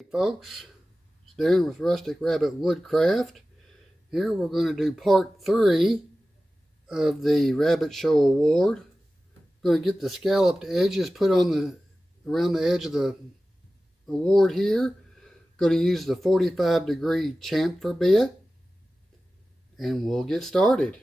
Hey folks, it's Darren with Rustic Rabbit Woodcraft. Here we're going to do part 3 of the Rabbit Show Award. We're going to get the scalloped edges put on around the edge of the award here. Going to use the 45-degree chamfer bit, and we'll get started.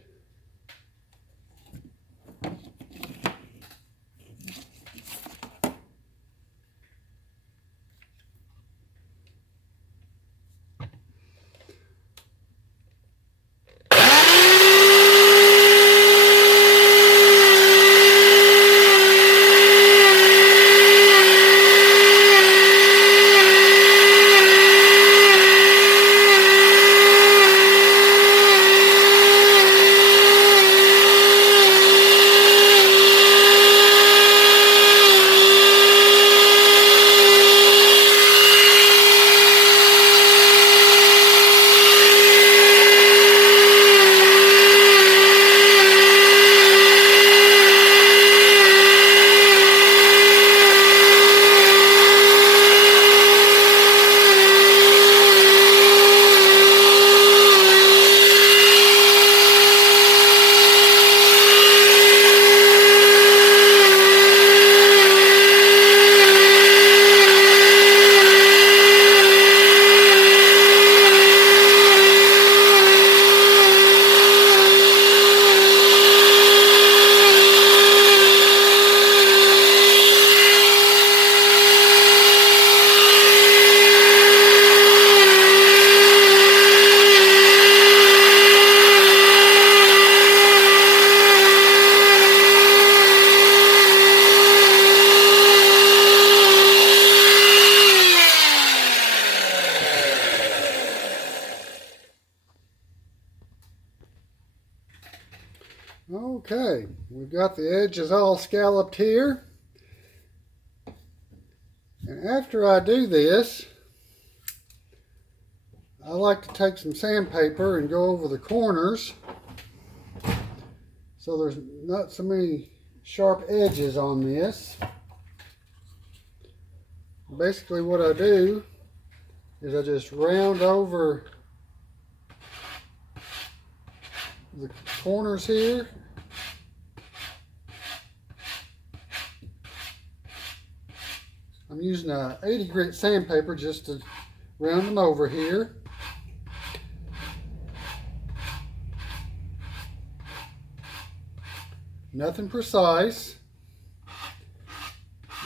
Okay, we've got the edges all scalloped here. And after I do this, I like to take some sandpaper and go over the corners so there's not so many sharp edges on this. Basically what I do is I just round over the corners here. I'm using a 80 grit sandpaper just to round them over here. Nothing precise.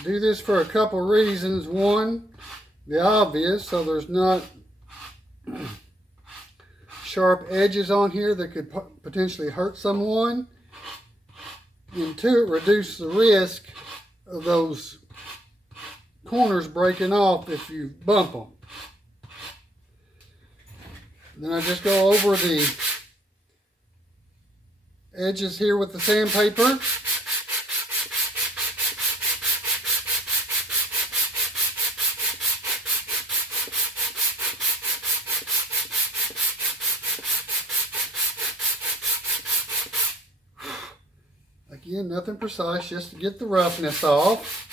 Do this for a couple reasons. One, the obvious, so there's not sharp edges on here that could potentially hurt someone. And two, it reduces the risk of those corners breaking off if you bump them. Then I just go over the edges here with the sandpaper. Again, nothing precise, just to get the roughness off.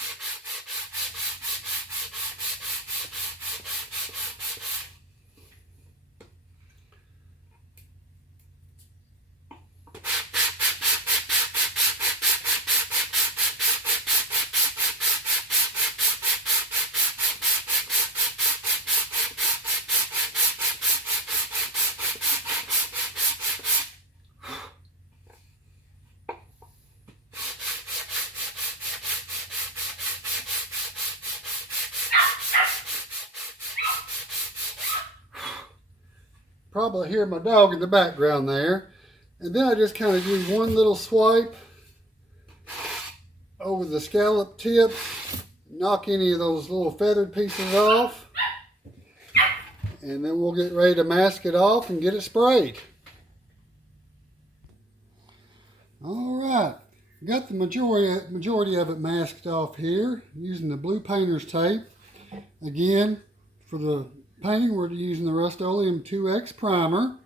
Probably hear my dog in the background there. And then I just kind of do one little swipe over the scallop tip, knock any of those little feathered pieces off, and then we'll get ready to mask it off and get it sprayed. Alright, got the majority of it masked off here using the blue painter's tape. Again, for the painting, we're using the Rust-Oleum 2X primer.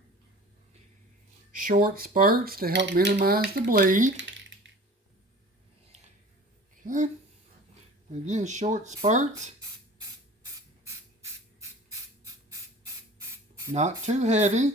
Short spurts to help minimize the bleed. Okay. Again, short spurts. not too heavy.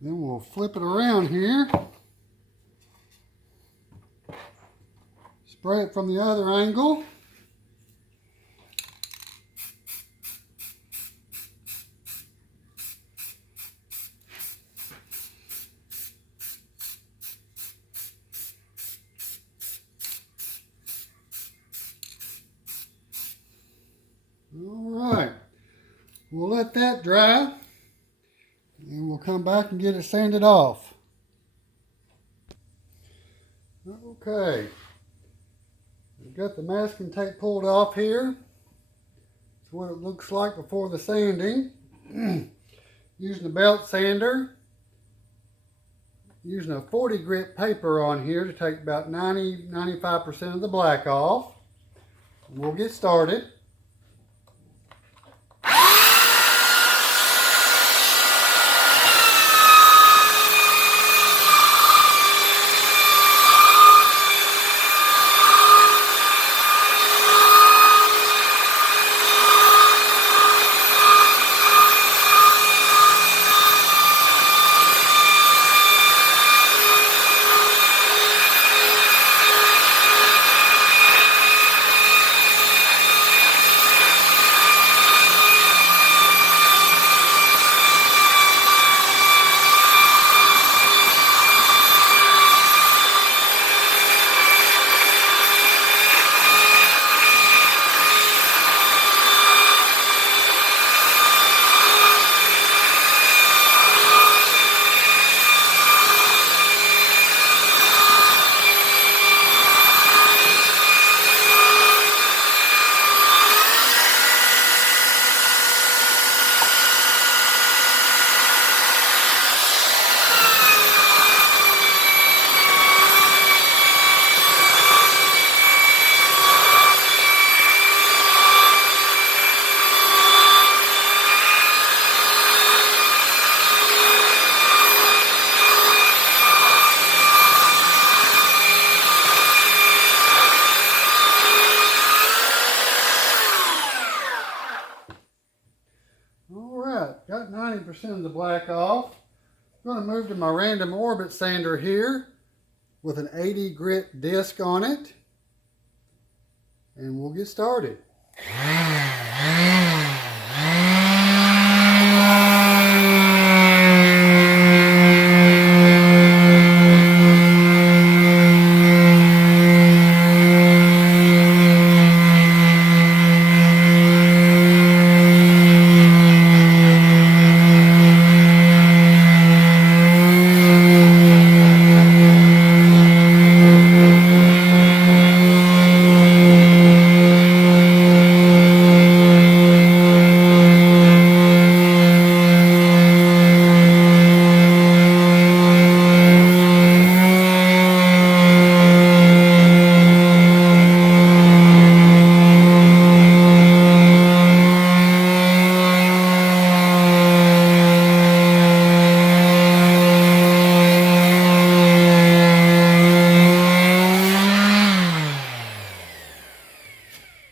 Then we'll flip it around here. Spray it from the other angle. All right, we'll let that dry and we'll come back and get it sanded off. Okay, we've got the masking tape pulled off here. That's what it looks like before the sanding. Using a belt sander, using a 40 grit paper on here to take about 90-95% of the black off. We'll get started. Got 90% of the black off. I'm going to move to my random orbit sander here with an 80 grit disc on it, and we'll get started.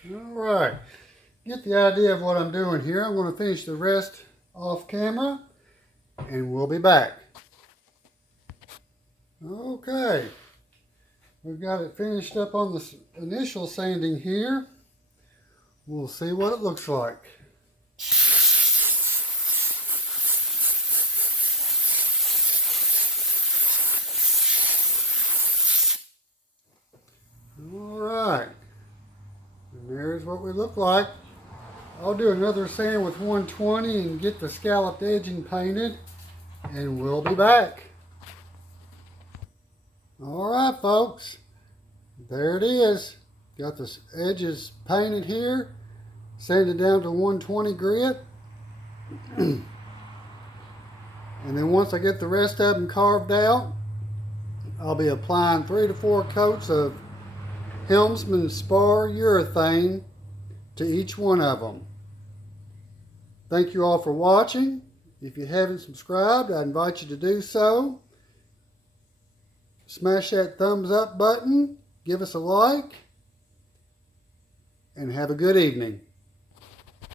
Alright, get the idea of what I'm doing here. I'm going to finish the rest off camera and we'll be back. Okay, we've got it finished up on the initial sanding here. We'll see what it looks like. Alright, and there's what we look like. I'll do another sand with 120 and get the scalloped edging painted, and we'll be back. All right, folks. There it is. Got the edges painted here. Sanded down to 120 grit. And then once I get the rest of them carved out, I'll be applying 3 to 4 coats of Helmsman spar urethane to each one of them. Thank you all for watching. If you haven't subscribed, I invite you to do so. Smash that thumbs up button, give us a like, and have a good evening.